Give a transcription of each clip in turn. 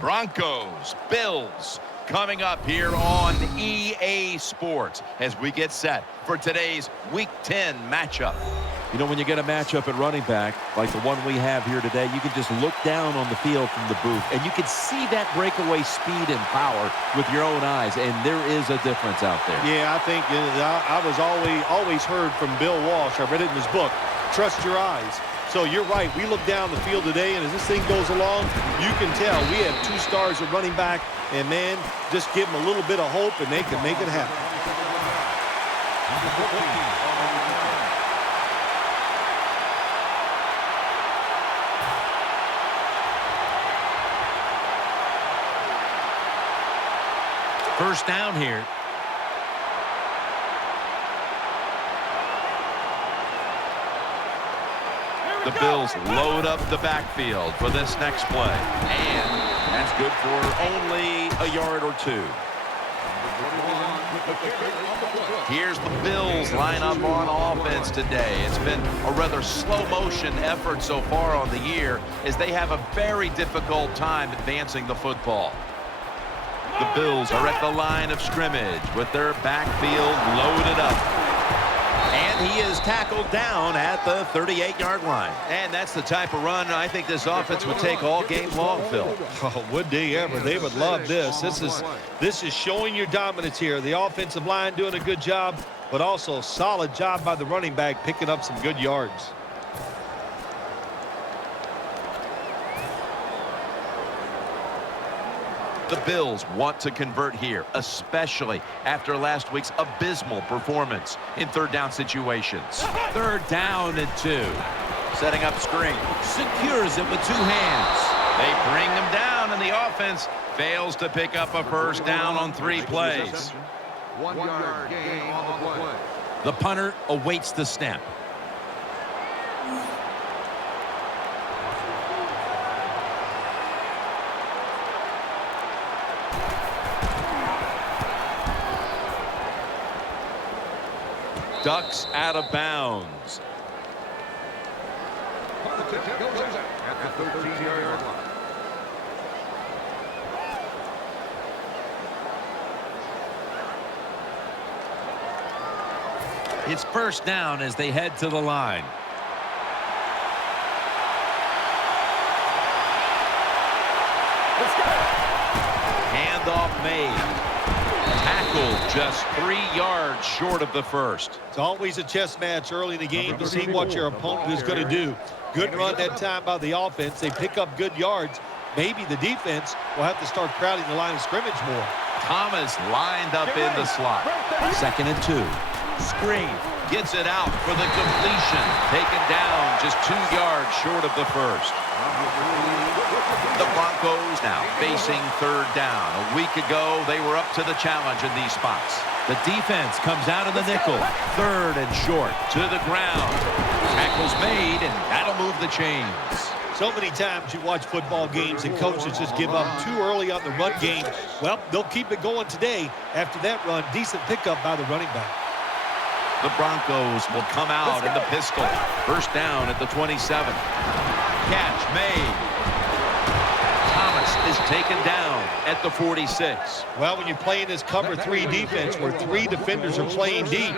Broncos, Bills, coming up here on EA Sports as we get set for today's Week 10 matchup. You know, when you get a matchup at running back, like the one we have here today, you can just look down on the field from the booth, and you can see that breakaway speed and power with your own eyes, and there is a difference out there. Yeah, I think I was always heard from Bill Walsh. I read it in his book, Trust Your Eyes. So you're right. We look down the field today, and as this thing goes along, you can tell we have 2 stars at running back, and, man, just give them a little bit of hope, and they can make it happen. First down here. The Bills load up the backfield for this next play. And that's good for only a yard or 2. Here's the Bills lineup on offense today. It's been a rather slow motion effort so far on the year as they have a very difficult time advancing the football. The Bills are at the line of scrimmage with their backfield loaded up. And he is tackled down at the 38-yard line. And that's the type of run I think this offense would take all game long, Phil. Oh, would they ever? They would love this. This is showing your dominance here. The offensive line doing a good job, but also a solid job by the running back picking up some good yards. The Bills want to convert here, especially after last week's abysmal performance in third down situations. 3rd down and 2. Setting up screen. Secures it with 2 hands. They bring them down, and the offense fails to pick up a first down on 3 plays. 1 yard gain on the play. The punter awaits the snap. Ducks out of bounds. At the 13-yard line. It's first down as they head to the line. Handoff made. Tackled just 3 yards short of the first. It's always a chess match early in the game to see what your opponent is going to do. Good run that time by the offense. They pick up good yards. Maybe the defense will have to start crowding the line of scrimmage more. Thomas lined up in the slot. 2nd and 2. Screen. Gets it out for the completion. Taken down just 2 yards short of the first. The Broncos now facing 3rd down. A week ago, they were up to the challenge in these spots. The defense comes out of the nickel. 3rd and short. To the ground. Tackles made, and that'll move the chains. So many times you watch football games and coaches just give up too early on the run game. Well, they'll keep it going today. After that run, decent pickup by the running back. The Broncos will come out in the pistol. First down at the 27. Catch made. Thomas is taken down at the 46. Well, when you're playing this cover 3 defense where 3 defenders are playing deep,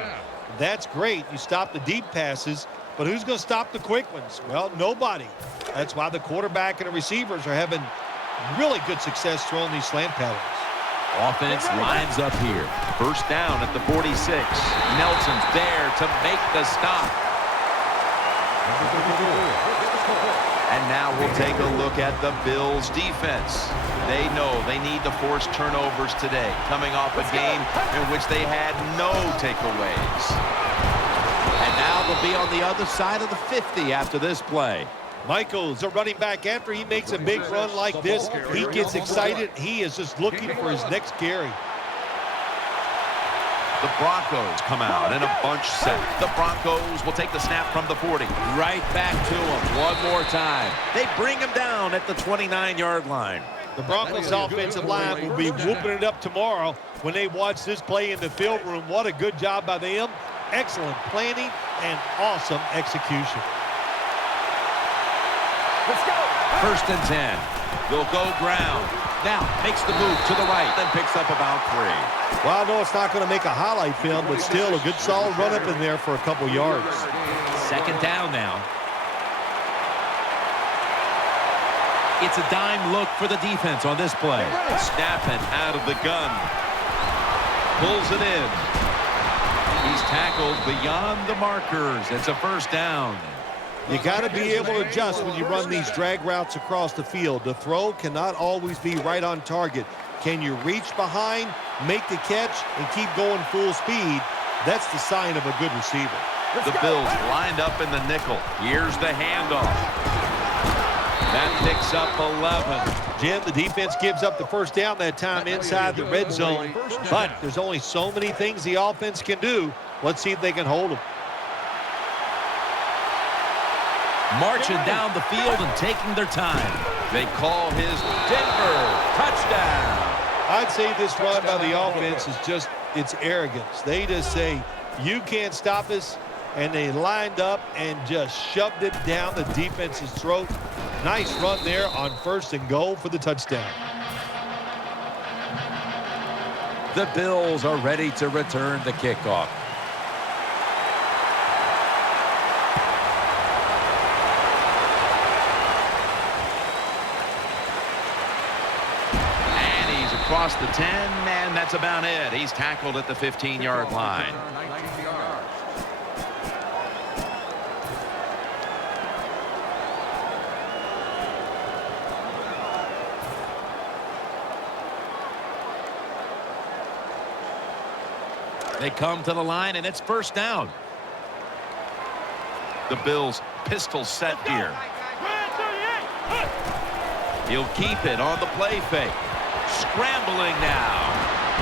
that's great. You stop the deep passes, but who's going to stop the quick ones? Well, nobody. That's why the quarterback and the receivers are having really good success throwing these slant patterns. Offense lines up here. First down at the 46. Nelson's there to make the stop. And now we'll take a look at the Bills defense. They know they need to force turnovers today, coming off a game in which they had no takeaways. And now they'll be on the other side of the 50 after this play. Michaels, a running back, after he makes a big run like this, he gets excited. He is just looking for his next carry. The Broncos come out in a bunch set. The Broncos will take the snap from the 40. Right back to him one more time. They bring him down at the 29-yard line. The Broncos offensive line will be whooping it up tomorrow when they watch this play in the film room. What a good job by them. Excellent planning and awesome execution. Let's go. 1st and 10. He'll go ground. Now makes the move to the right, then picks up about 3. Well, I know it's not going to make a highlight film, but still a good solid run up in there for a couple yards. Second down now. It's a dime look for the defense on this play. Snapping out of the gun. Pulls it in. He's tackled beyond the markers. It's a first down. You got to be able to adjust when you run these drag routes across the field. The throw cannot always be right on target. Can you reach behind, make the catch, and keep going full speed? That's the sign of a good receiver. The Bills lined up in the nickel. Here's the handoff. That picks up 11. Jim, the defense gives up the first down that time inside the red zone. But there's only so many things the offense can do. Let's see if they can hold them. Marching down the field and taking their time. They call his Denver touchdown. I'd say this run by the offense is just, it's arrogance. They just say, you can't stop us. And they lined up and just shoved it down the defense's throat. Nice run there on first and goal for the touchdown. The Bills are ready to return the kickoff. And he's across the 10, and that's about it. He's tackled at the 15-yard line. 19 yards. They come to the line, and it's first down. The Bills pistol set here. He'll keep it on the play fake. Scrambling now.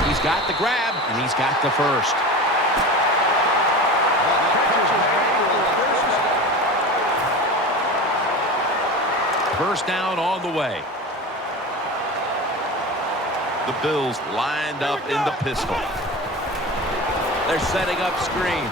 He's got the grab, and he's got the first. First down on the way. The Bills lined up in the pistol. They're setting up screen.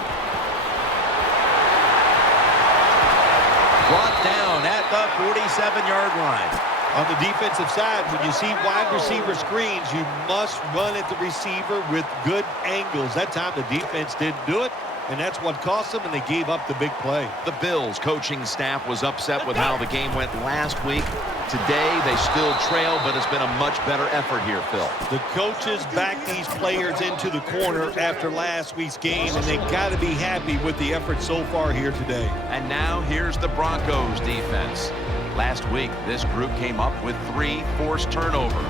Brought down at the 47-yard line. On the defensive side, when you see wide receiver screens, you must run at the receiver with good angles. That time the defense didn't do it, and that's what cost them, and they gave up the big play. The Bills coaching staff was upset with how the game went last week. Today, they still trail, but it's been a much better effort here, Phil. The coaches back these players into the corner after last week's game, and they got to be happy with the effort so far here today. And now here's the Broncos defense. Last week, this group came up with 3 forced turnovers.